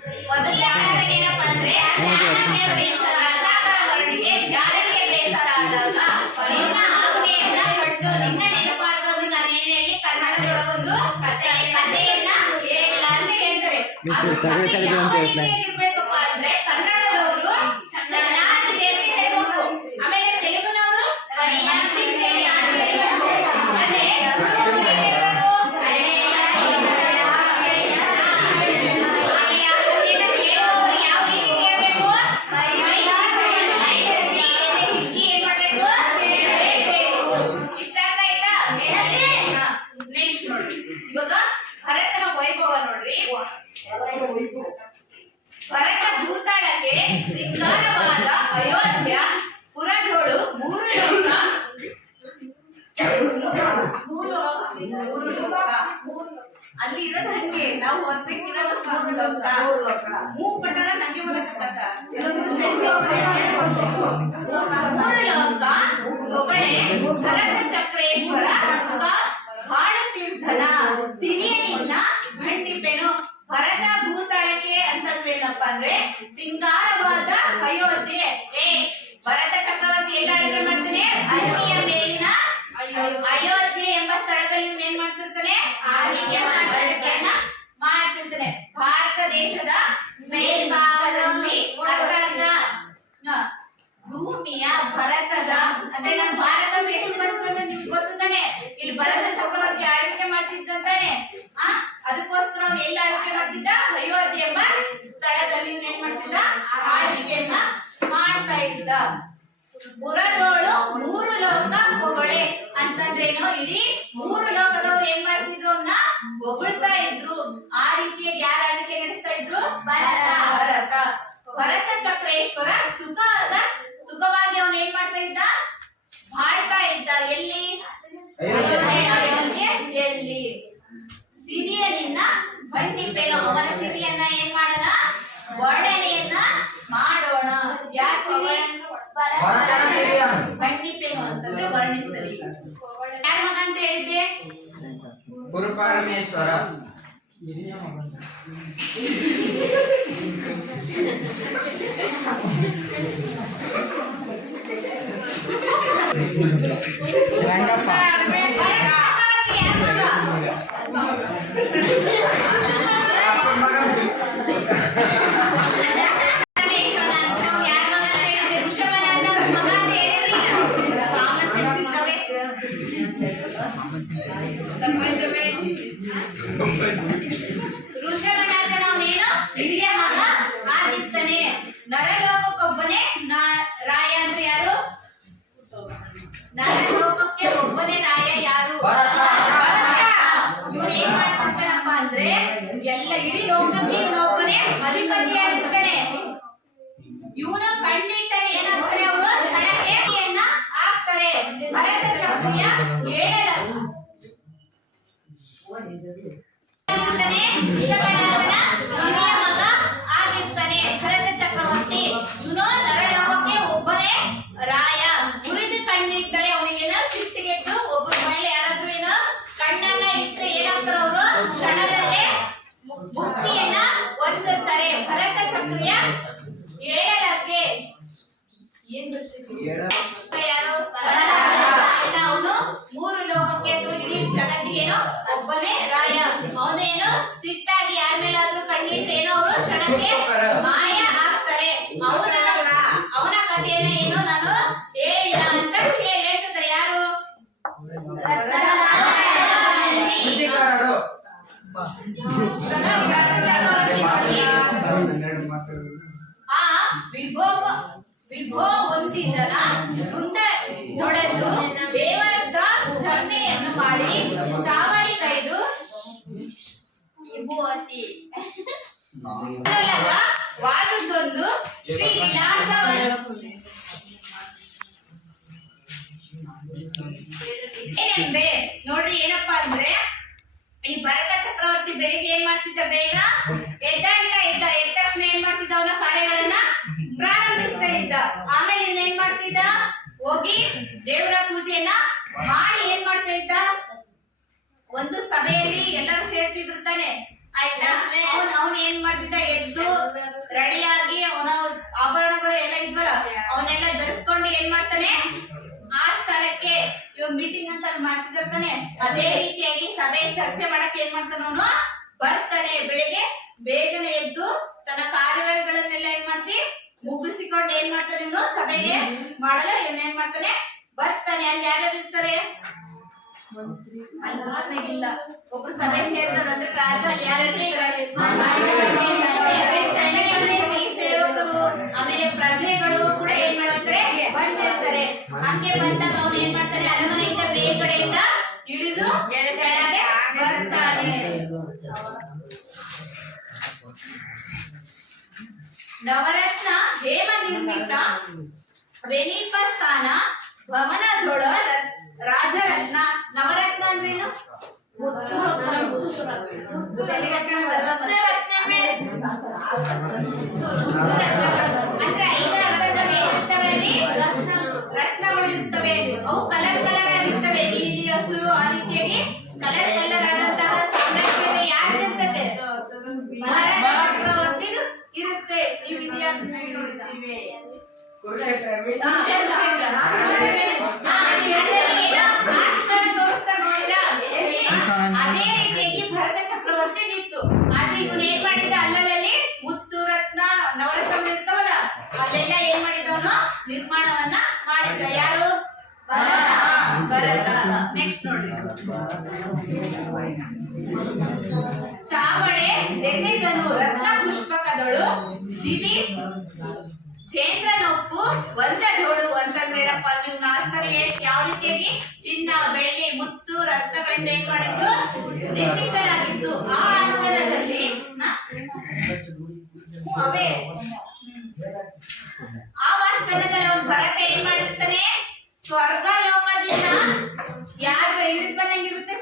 ಮೊದಲನೇ ಕಾರಣ ಏನಪ್ಪಾ ಅಂದ್ರೆ ರತ್ನಾಕರ ವರ್ಣಿಗೆ ಜ್ಞಾನಕ್ಕೆ ಬೇಸರ ಆದಾಗ ನಿನ್ನ ಆಜ್ಞೆಯನ್ನ ಕಂಡು ನಿನ್ನ ನೆನಪಾಡ್ಕೊಂಡು ನಾನು ಏನ್ ಹೇಳಿ ಕನ್ನಡದೊಳಗೊಂದು ಕಥೆಯನ್ನ ಹೇಳ ಅಂತ ಹೇಳ್ತಾರೆ. ಇರ್ಬೇಕಪ್ಪ ಅಂದ್ರೆ ಕನ್ನಡದವರು ಚೆನ್ನಾಗಿದೆ ಅಂತ ಹೇಳ್ಬೇಕು. ಆಮೇಲೆ ತೆಲುಗುನವರು ಮಂಚಿದ್ದೇನೆ ಅಂತ ಹೇಳ್ಬೇಕು. ಅದೇ ಇವಾಗ ಭರತನ ವೈಭವ ನೋಡ್ರಿ. ಭರತ ಭೂತಾಳಕ್ಕೆ ಸಿಂಗಾರವಾದ ಅಯೋಧ್ಯ ಪುರದೋಳು ಮೂರು ಲೋಕ ಅಲ್ಲಿ ಇರೋದು ಹಂಗೆ ನಾವು ಓದ್ಬೇಕಿರೋದು ಮೂರು ಲೋಕ ಮೂರು ಪಟ್ಟಣ ನಂಗೆ ಓದಕ್ಕಂತ ಮೂರು ಲೋಕ ಮೊಗಳೆ ಭರತ ಚಕ್ರೇಶ್ವರ ಹಾಡುತ್ತಿದ್ದನ ಸಿರಿಯನಿನ್ನ ಖಂಡಿಪೆನು. ಭರತ ಭೂತಾಳಕ್ಕೆ ಅಂತಂದ್ರೆ ಏನಪ್ಪಾ ಅಂದ್ರೆ ಸಿಂಗಾರವಾದ ಅಯೋಧ್ಯೆ. ಭರತ ಚಕ್ರವರ್ತಿ ಎಲ್ಲ ಆಳ್ವಿಕೆ ಮಾಡ್ತಾನೆ ಭೂಮಿಯ ಮೇಲಿನ ಅಯೋಧ್ಯೆ ಎಂಬ ಸ್ಥಳದಲ್ಲಿ ಏನ್ ಮಾಡ್ತಿರ್ತಾನೆ ಆಳ್ವಿಕೆಯನ್ನ ಮಾಡ್ತಿರ್ತಾನೆ. ಭಾರತ ದೇಶದ ಮೇಲ್ಭಾಗದಲ್ಲಿ ಭೂಮಿಯ ಭರತದ ಅಂದ್ರೆ ನಮ್ಮ ಭಾರತ ದೇಶ ಬಂತು ಅಂತ ನಿಮ್ಗೆ ಗೊತ್ತು ತಾನೆ. ಇಲ್ಲಿ ಭರತ ಚಕ್ರವರ್ತಿ ಆಳ್ವಿಕೆ ಮಾಡ್ತಿದ್ದಂತಾನೆ. ಅದಕ್ಕೋಸ್ಕರ ಅವ್ನು ಎಲ್ಲಿ ಆಳ್ವಿಕೆ ಮಾಡ್ತಿದ್ದ ಅಯೋಧ್ಯೆ ಎಂಬ ಸ್ಥಳದಲ್ಲಿ ಏನ್ ಮಾಡ್ತಿದ್ದ ಆಳ್ವಿಕೆಯನ್ನ ಮಾಡ್ತಾ ಇದ್ದ. ಪುರದೋಳು ಮೂರು ಲೋಕ ಹೊಗಳೆ ಅಂತಂದ್ರೇನು ಇಡೀ ಮೂರು ಲೋಕದವ್ರು ಏನ್ ಮಾಡ್ತಿದ್ರು ಅನ್ನ ಹೊಗಳ್ತಾ ಇದ್ರು. ಆ ರೀತಿಯಾಗಿ ಯಾರು ಆಳ್ವಿಕೆ ನಡೆಸ್ತಾ ಇದ್ರು ಭರತ. ಭರತ ಚಕ್ರೇಶ್ವರ ಸುಖವಾಗಿ ಅವನು ಏನ್ ಮಾಡ್ತಾ ಇದ್ದ ಬಾಳ್ತಾ ಇದ್ದ. ಎಲ್ಲಿ ಎಲ್ಲಿ ಸಿರಿಯನಿನ್ನ ಖಂಡಿಪೆನು. ಅವನ ಸಿರಿಯನ್ನ ಏನ್ ಮಾಡೋಣ ವರ್ಣನೆಯನ್ನ ಮಾಡೋಣ. ಯಾರ ಸಿರಿ ಖಂಡಿಪೆನು ಅಂತಂದ್ರೆ ವರ್ಣಿಸ್ತದೆ. ಯಾರ ಮಗ ಅಂತ ಹೇಳಿದ್ದೆ ಗುರುಪರಮೇಶ್ವರ. ಗಂಡಪ್ಪ ಋಷಭನಾಥನವನೇನು ಹಿರಿಯ ಮಗ ಆಗಿರ್ತಾನೆ. ನರಲೋಕಕ್ಕೊಬ್ಬನೇ ರಾಯ ಅಂದ್ರೆ ಯಾರು? ನರಲೋಕಕ್ಕೆ ಒಬ್ಬನೇ ರಾಯ ಯಾರು? ಇವನು ಏನ್ ಮಾಡ್ತಾನಪ್ಪ ಅಂದ್ರೆ ಎಲ್ಲ ಇಡೀ ಲೋಕಕ್ಕೆ ಇವನೊಬ್ಬನೇ ಅಧಿಪತಿ ಆಗಿರ್ತಾನೆ. ಇವನು ಕಣ್ಣಿಟ್ಟರೆ ಏನಾಗ್ತಾರೆ ಅವರು ಕ್ಷಣಕ್ಕೆ ಆಗ್ತಾರೆ. ಭರತ ಚಕ್ರಿಯ ಋಷಭನಾಥನ ಹಿರಿಯ ಮಗ ಆಗಿರ್ತಾನೆ ಭರತ ಚಕ್ರವರ್ತಿ. ಇವನು ನರಲೋಕಕ್ಕೆ ಒಬ್ಬನೇ ರಾಯ. ಮುರಿದು ಕಣ್ಣಿಟ್ಟರೆ ಅವನಿಗೇನೋ ಸಿಟ್ಟಿಗೆದ್ದು ಒಬ್ಬರ ಮೇಲೆ ಯಾರಾದ್ರೂ ಏನೋ ಕಣ್ಣನ್ನ ಇಟ್ಟರೆ ಏನಾಗ್ತಾರ ಅವರು ಕ್ಷಣದಲ್ಲೇ ಮುಕ್ತಿಯನ್ನ ಹೊಂದುತ್ತಾರೆ. ಭರತ ಚಕ್ರಿಯ ಏಳಲಕ್ಕೆ ಏನ್ ಯಾರು ಅವನು ಮೂರು ಲೋಕಕ್ಕೆ ಇಡೀ ಜಗತ್ತಿಗೇನೋ ಒಬ್ಬನೇ ರಾಯ. ಅವನೇನು ಸಿಟ್ಟಾಗಿ ಯಾರ ಮೇಲಾದ್ರೂ ಕಣ್ಣಿಟ್ರೆ ಏನೋ ಅವರು ಕ್ಷಣಕ್ಕೆ ಮಾಯ ಆಗ್ತಾರೆ. ಅವನ ಕಥೆಯನ್ನ ಏನು ನಾನು ಹೇಳ ಅಂತ ಹೇಳ್ತಿದ್ದಾರೆ. ಯಾರು ಆ ವಿಭೋ ಹೊಂದಿದನ ದುಂದ ತೊಳೆದು ದೇವರದ ಚನ್ನೆಯನ್ನು ಮಾಡಿ ಚಾವಡಿ ಕೈದು ವಾದದ್ದೊಂದು ಶ್ರೀ ವಿಲಾಸ ಏನಂದ್ರೆ ನೋಡ್ರಿ ಏನಪ್ಪಾ ಅಂದ್ರೆ ಈ ಭರತ ಚಕ್ರವರ್ತಿ ಬೆಳಿಗ್ಗೆ ಏನ್ ಮಾಡ್ತಿದ್ದ ಬೇಗ ಎದ್ದಾಳ್ತಾ ಇದ್ದ. ಎದ್ದ ತಕ್ಷಣ ಏನ್ ಮಾಡ್ತಿದ್ದ ಅವನ ಕಾರ್ಯಗಳನ್ನ ಪ್ರಾರಂಭಿಸ್ತಾ ಇದ್ದ. ಆಮೇಲೆ ಏನ್ ಮಾಡ್ತಿದ್ದ ಹೋಗಿ ದೇವರ ಪೂಜೆಯನ್ನ ಮಾಡಿ ಏನ್ ಮಾಡ್ತಾ ಇದ್ದ ಒಂದು ಸಭೆಯಲ್ಲಿ ಎಲ್ಲರೂ ಸೇರ್ತಿದ್ರು ತಾನೆ ಆಯ್ತಾ. ಅವನ್ ಏನ್ ಮಾಡ್ತಿದ್ದ ಎದ್ದು ತಾನೆ. ಅದೇ ರೀತಿಯಾಗಿ ಸಭೆ ಚರ್ಚೆ ಮಾಡಕ್ಕೆ ಏನ್ ಮಾಡ್ತಾನ ಅವನು ಬರ್ತಾನೆ. ಬೆಳಿಗ್ಗೆ ಬೇಗನೆ ಎದ್ದು ತನ್ನ ಕಾರ್ಯಗಳನ್ನೆಲ್ಲ ಏನ್ ಮಾಡ್ತಿ ಮುಗಿಸಿಕೊಂಡು ಏನ್ ಮಾಡ್ತಾನೆ ಇವನು ಸಭೆಗೆ ಮಾಡಲ್ಲ. ಇವನ್ ಏನ್ ಮಾಡ್ತಾನೆ ಬರ್ತಾನೆ. ಅಲ್ಲಿ ಯಾರ್ಯಾರು ಇರ್ತಾರೆ? ಇಲ್ಲ ಒಬ್ರು ಸಭೆ ಸೇರ್ತಾರೆ ಅಂದ್ರೆ ರಾಜ. ಅಲ್ಲಿ ಯಾರ್ಯಾರು ಇರ್ತಾರೆ? ಸೇವಕರು ಆಮೇಲೆ ಪ್ರಜೆಗಳು ಕೂಡ ಏನ್ ಮಾಡ್ತಾರೆ ಬಂದಿರ್ತಾರೆ. ಹಂಗೆ ಬಂದಾಗ ಅವ್ನು ಏನ್ ಮಾಡ್ತಾನೆ ಅರಮನೆಯಿಂದ ಬೇರ್ಗಡೆಯಿಂದ ಇಳಿದು ಕೆಳಗೆ ಬರ್ತಾನೆ. ನವರತ್ನ ಹೇಮ ನಿರ್ಮಿತ ವೆನೀಪ ಸ್ಥಾನ ಭವನದೊಳ ರಾಜರತ್ನ. ನವರತ್ನ ಅಂದ್ರೇನು? ಅಂದ್ರೆ 5 ಅರ್ಥಗಳು ಏನಿರ್ತವೆ ಅಲ್ಲಿ? ರತ್ನಗಳು ಇರ್ತವೆ. ಅವು ಕಲರ್ ಕಲರ್ ಆಗಿರ್ತವೆ. ನೀಲಿ, ಹಸಿರು, ಆ ರೀತಿಯಾಗಿ ಕಲರ್ ಕಲರ್ ಆದಂತಹ ಸಾಮ್ರಾಜ್ಯದ ಯಾರಿರ್ತದೆ? ಮಹಾರಾಜ ಚಕ್ರವರ್ತಿದು ಇರುತ್ತೆ. ನೀವು ಇತಿಹಾಸ ನೋಡಿದ್ದೀವಿ. ಅದೇ ರೀತಿಯಾಗಿ ಭರತ ಚಕ್ರವರ್ತಿ ಇತ್ತು. ಆದ್ರೆ ಇವನ್ ಏನ್ ಮಾಡಿದ ಅಲ್ಲಲ್ಲಿ ಮುತ್ತು ರತ್ನ ನವರತ್ನ ಇರ್ತಾವಲ್ಲ ಅಲ್ಲೆಲ್ಲ ಏನ್ ಮಾಡಿದವನು ನಿರ್ಮಾಣವನ್ನ ಮಾಡಿದ. ಯಾರು? ಭರತ. ನೆಕ್ಸ್ಟ್ ನೋಡ್ರಿ. ಚಾವಡೆ ದೆಸೆದನು ರತ್ನ ಪುಷ್ಪಕದಳು ದಿವಿ ಚೇಂದ್ರನೊಪ್ಪು ಒಂದದೋಳು ಅಂತಂದ್ರೆ ಏನಪ್ಪ? ನೀವು ನಾಸ್ತಾನೆ ಯಾವ ರೀತಿಯಾಗಿ ಚಿನ್ನ, ಬೆಳ್ಳಿ, ಮುತ್ತು, ರತ್ನಗಳಿಂದ ಏನ್ ಮಾಡಿದ್ದು ನಿರ್ಮಿಸಲಾಗಿತ್ತು. ಆ ಆಸ್ಥಾನದಲ್ಲಿ ಅವೇ ಆ ವಾಸ್ತವದಲ್ಲಿ ಅವನು ಭರತ ಏನ್ ಮಾಡಿರ್ತಾನೆ? ಸ್ವರ್ಗ ಲೋಕದಿಂದ ಯಾರು ಇಳಿದ್ ಬಂದಂಗಿರುತ್ತೆ.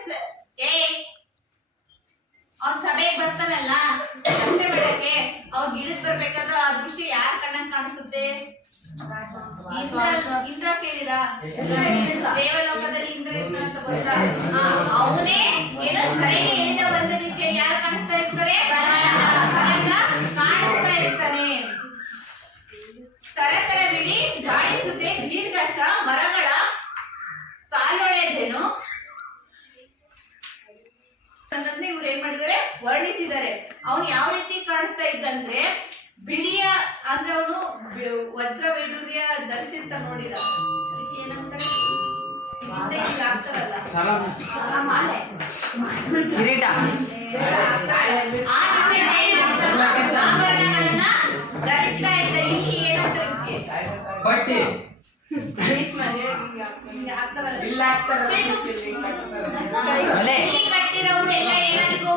ಅವ್ನ್ ಸಭೆಗೆ ಬರ್ತಾನಲ್ಲ ಚರ್ಚೆ ಮಾಡಕ್ಕೆ, ಅವ್ನ್ ಇಳಿದ್ ಬರ್ಬೇಕಾದ್ರೂ ಆ ದೃಶ್ಯ ಯಾರ ಕಣ್ಣಂಗ್ ಕಾಣಿಸುತ್ತೆ? ಇಂದ್ರ ಕೇಳಿರ? ದೇವಲೋಕದಲ್ಲಿ ಇಂದ್ರ ಇರ್ತಾನಂತ ಗೊತ್ತಾ? ಅವನೇ ಏನೋ ಧರೆಗೆ ಇಳಿದ ಬಂದ ರೀತಿಯಲ್ಲಿ ಯಾರು ಕಾಣಿಸ್ತಾ ಇರ್ತಾರೆ? ಕಾಣಿಸ್ತಾ ಇರ್ತಾನೆ. ಕರಕರ ಬಿಡಿ ಗಾಳಿಸುತ್ತೆ ದೀರ್ಘಚ ಮರಗಳ ಸಾಲೊಳೆದೇನು ಇವ್ರು ಏನ್ ಮಾಡಿದ್ದಾರೆ ವರ್ಣಿಸಿದ್ದಾರೆ. ಅವನು ಯಾವ ರೀತಿ ಕಾಣಿಸ್ತಾ ಇದ್ದಂದ್ರೆ ಬಿಳಿಯ ಅಂದ್ರೆ ಅವನು ವಜ್ರ ವೈಡೂರ್ಯ ಧರಿಸಿರ್ತ ನೋಡಿರ ಏನಂತಾರೆ ಆಗ್ತಾರಲ್ಲ ಮಾಲೆ ಕಿರೀಟ ಆಭರಣಗಳನ್ನ ಧರಿಸ್ತಾ ಇದ್ದ. ಇಲ್ಲಿ ಏನಂತಾರೆ ಬಟ್ಟೆ ಕಟ್ಟಿರೋವು ಎಲ್ಲ ಏನಾಗಿದ್ವು?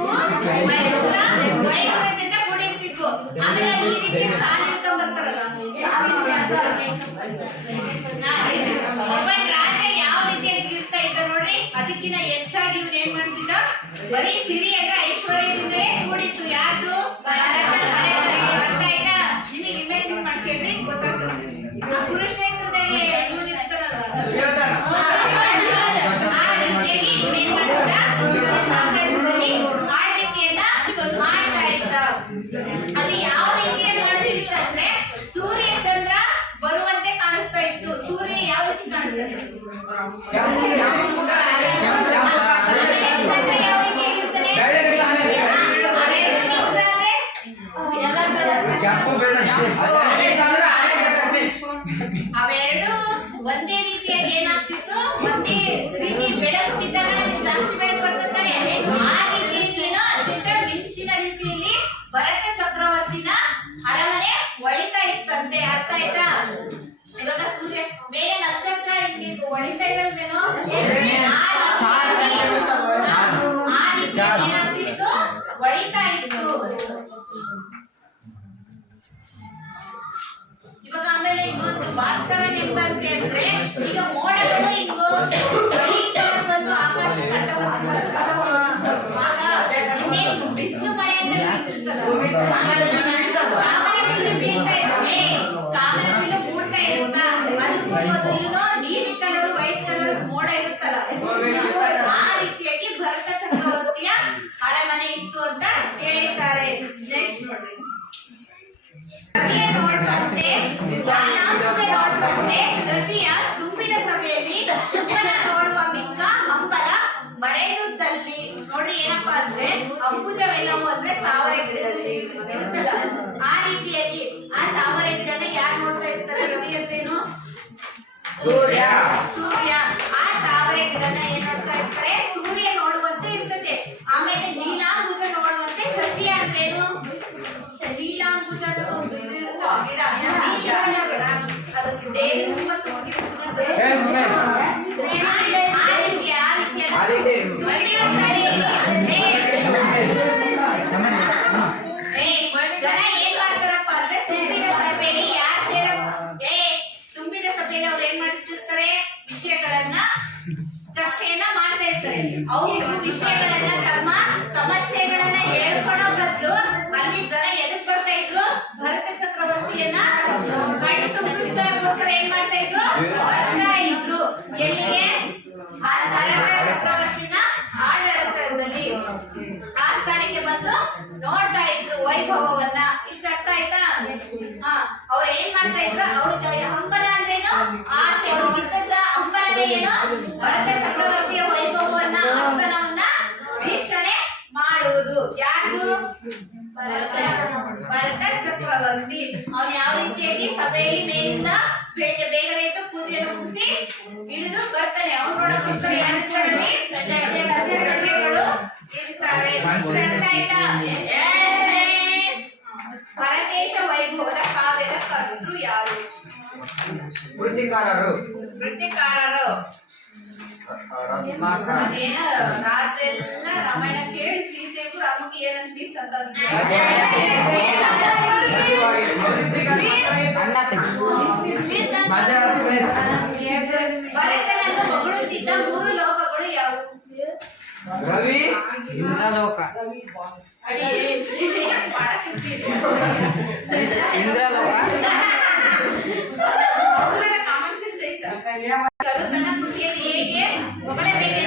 ವೈಡೂರ್ಯದಿಂದ ಕೂಡಿರ್ತಿದ್ವು. ಆಮೇಲೆ ಈ ರೀತಿ ಶಾಲೆ ಇಟ್ಕೊಂಡ್ ಬರ್ತಾರಲ್ಲ ಒಬ್ಬ ರಾಜ ಯಾವ ರೀತಿಯಾಗಿ ಇರ್ತಾ ಇದ್ದ ನೋಡ್ರಿ. ಅದಕ್ಕಿಂತ ಹೆಚ್ಚಾಗಿ ಇವ್ರು ಏನ್ ಮಾಡ್ತಿದ್ದ? ಬರೀ ಸಿರಿ ಅಂದ್ರೆ ಐಶ್ವರ್ಯದಿಂದಲೇ ಕೂಡಿತ್ತು. ಯಾರ್ದು? ಅರ್ಥ ಆಯ್ತಾ? ನಿಮಗೆ ಇಮ್ಯಾಜಿನ್ ಮಾಡ್ಕೊಂಡ್ರಿ ಗೊತ್ತಾಗ್ತದೆ. ಆ ಕುರುಕ್ಷೇತ್ರದಾಗ ಇವ್ರು ಇರ್ತಾರಲ್ಲ ಆ ರೀತಿಯಾಗಿ ಏನ್ ಮಾಡ್ತಿದ್ದ? ಸಾಮ್ರಾಜ್ಯದಲ್ಲಿ ಆಳ್ವಿಕೆಯನ್ನ ಮಾಡ್ತಾ ಇದ್ದ. ಅದು ಯಾವ ರೀತಿಯಾಗಿ ಕಾಣಿಸ್ತಿತ್ತು ಅಂದ್ರೆ ಸೂರ್ಯ ಚಂದ್ರ ಬರುವಂತೆ ಕಾಣಿಸ್ತಾ ಇತ್ತು. ಸೂರ್ಯ ಯಾವ ರೀತಿ ಕಾಣಿಸ್ತಾನೆ? ಅವೆರಡು ಒಂದೇ ರೀತಿಯಾಗಿ ಏನಾಗ್ತಿತ್ತು? ಒಂದೇ ರೀತಿ ಬೆಳಕು ಬಿದ್ದಾಗ ಜಾಸ್ತಿ ಬೆಳಕು ಬರ್ತದೆ. ಆ ರೀತಿಯಲ್ಲಿ ಅತ್ಯಂತ ಮಿಂಚಿನ ರೀತಿಯಲ್ಲಿ ಭರತ ಚಕ್ರವರ್ತಿನ ಅರಮನೆ ಹೊಳಿತಾ ಇತ್ತಂತೆ. ಅರ್ಥ ಆಯ್ತಾ? ಇವಾಗ ಸೂರ್ಯ ಮೇಲೆ ನಕ್ಷತ್ರ ಹೊಳಿತಾ ಇರಲ್ವೇನೋ ಆ ರೀತಿಯಾಗಿ ಏನಾಗ್ತಿತ್ತು? ಹೊಳಿತಾ ಇತ್ತು. ಇವಾಗ ಆಮೇಲೆ ಇನ್ನೊಂದು ಭಾಸ್ಕರ ನೆನಪಂತೆ ಅಂದ್ರೆ ಈಗ ಮೋಡಗಳು ಹಿಂಗೋ ಬಂದು ಆಕಾಶ ಇನ್ನೇನು ಬಿಸಿಲು ಮಳೆ ಅಂತ ಬೀಳ್ತಾ ಇರುತ್ತೆ. ಕಾಮನ ಬಿಲ್ಲು ಮೂಡ್ತಾ ಇರುತ್ತಾ? ಅದಕ್ಕೂ ಮೊದಲು ನೀಲಿ ಕಲರ್ ವೈಟ್ ಕಲರ್ ಮೋಡ ಇರುತ್ತಲ್ಲ ಆ ರೀತಿಯಾಗಿ ಭರತ ಚಕ್ರವರ್ತಿಯ ಅರಮನೆ ಇತ್ತು ಅಂತ ಹೇಳ್ತಾರೆ. ನೆಕ್ಸ್ಟ್ ನೋಡ್ರಿ. ನೋಡ್ಬಂತೆ ನೋಡ್ಬಂತೆ ಶಶಿಯ ತುಂಬಿದ ಸಭೆಯಲ್ಲಿ ನೋಡುವ ಮಿಕ್ಕ ಹಂಬಲ ಏನಪ್ಪಾ ಅಂದ್ರೆ ಅಂಬುಜವೆಲ್ಲವೂ ಅಂದ್ರೆ ತಾವರೆ ಗಿಡ ಇರುತ್ತಲ್ಲ, ಆ ರೀತಿಯಾಗಿ ಆ ತಾವರೆ ಗಿಡನ ಯಾರು ನೋಡ್ತಾ ಇರ್ತಾರೆ? ರವಿ ಅಂದ್ರೇನು? ಸೂರ್ಯ. ಸೂರ್ಯ. ಆ ತಾವರೆ ಗಿಡನ ಏನ್ ನೋಡ್ತಾ ಇರ್ತಾರೆ? ಸೂರ್ಯ ನೋಡುವಂತೆ ಇರ್ತದೆ. ಆಮೇಲೆ ನೀಲಾಂಬುಜ ನೋಡುವಂತೆ ಶಶಿ ಅಂದ್ರೇನು? ನೀಲಾಂಬುಜ ಅನ್ನೋದು ಒಂದು ಇದು ಇರುತ್ತೆ ಗಿಡ, ನೀಲಿ ಕಲರ್. ಅದು ಡೇರಿ ಹೂ ಮತ್ತು ಹುಡುಗಿ ಸುಗಂಧ. ಜನ ಏನ್ ಮಾಡ್ತಾರಪ್ಪ ಅಂದ್ರೆ ತುಂಬಿದ ಸಭೆಯಲ್ಲಿ ಯಾರು ತುಂಬಿದ ಸಭೆಯಲ್ಲಿ ಅವ್ರು ಏನ್ ಮಾಡ್ತಿರ್ತಾರೆ? ವಿಷಯಗಳನ್ನ ಚರ್ಚೆಯನ್ನ ಮಾಡ್ತಾ ಇರ್ತಾರೆ. ಅವರು ವಿಷಯಗಳನ್ನ ತಮ್ಮ ಸಮಸ್ಯೆಗಳನ್ನ ಹೇಳ್ಕೊಳೋ ಬದಲು ಅಲ್ಲಿ ಜನ ಎದಕ್ ಬರ್ತಾ ಇದ್ರು? ಭರತ ಚಕ್ರವರ್ತಿಯನ್ನ ಕಣ್ಣು ತುಂಬಿಸ್ಕೊಳ್ಳೋಕೋಸ್ಕರ ಏನ್ ಮಾಡ್ತಾ ಇದ್ರು? ಬರ್ತಾ ಇದ್ರು. ಎಲ್ಲಿಗೆ? ಭರತ ಚಕ್ರವರ್ತಿನ ಆಡಳಿತದಲ್ಲಿ ಆಸ್ಥಾನಕ್ಕೆ ಬಂದು ನೋಡ್ತಾ ಇದ್ರು ವೈಭವವನ್ನ. ಇಷ್ಟ ಅರ್ಥ ಆಯ್ತಾ? ಅವ್ರು ಏನ್ ಮಾಡ್ತಾ ಇದ್ರು? ಅವ್ರಿಗೆ ಹಂಬಲ ಅಂದ್ರೇನು? ಆಸೆ. ಅವ್ರಿಗಿದ್ದ ಹಂಬಲನೇ ಏನು? ಭರತ ಚಕ್ರವರ್ತಿಯ ವೈಭವವನ್ನ, ಆಸ್ಥಾನವನ್ನ ವೀಕ್ಷಣೆ ಮಾಡುವುದು. ಯಾರು? ಭರತ ಚಕ್ರವರ್ತಿ. ಅವ್ನು ಯಾವ ರೀತಿಯಾಗಿ ಸಭೆಯಲ್ಲಿ ಮೇಲಿಂದ ಬೆಳಿಗ್ಗೆ ಬೇಗನೆ ಎದ್ದು ಪೂಜೆಯನ್ನು ಮುಗಿಸಿ ಇಳಿದು ಬರ್ತಾನೆ. ಅವ್ನು ನೋಡೋಕ್ಕೋಸ್ಕರ ಯಾರಿರ್ತಾರೆ? ಪ್ರಜೆಗಳು ಇರ್ತಾರೆ. ಇಷ್ಟ ಅರ್ಥ ಆಯ್ತಾ? ಭರತೇಶ ವೈಭವದ ಕಾವ್ಯದ ಕರ್ತೃ ಯಾರು? ಕೃತಿಕಾರರು. ಕೃತಿಕಾರರು. ರತ್ನಾಕರ. ಅದೇನ ರಾತ್ರಿ ಎಲ್ಲ ರಾಮಾಯಣ ಕೇಳಿ ಸೀತೆಗೂ ರಾಮಗೆ ಏನಂತ ಮೀಸ್ ಅಂತ ಭರತನನ್ನು ಹೊಗಳುತ್ತಿದ್ದ 3 ಲೋಕಗಳು ಯಾವುವು? ರವಿ, ಇಂದ್ರಲೋಕ. ಇಂದ್ರಲೋಕ. ಕಾಮನ್ ಸೆನ್ಸ್ ಐತಾ? ತನ್ನ ಕೃತಿಯನ್ನು ಹೇಗೆ ಹೊಗಳಬೇಕೆಂದು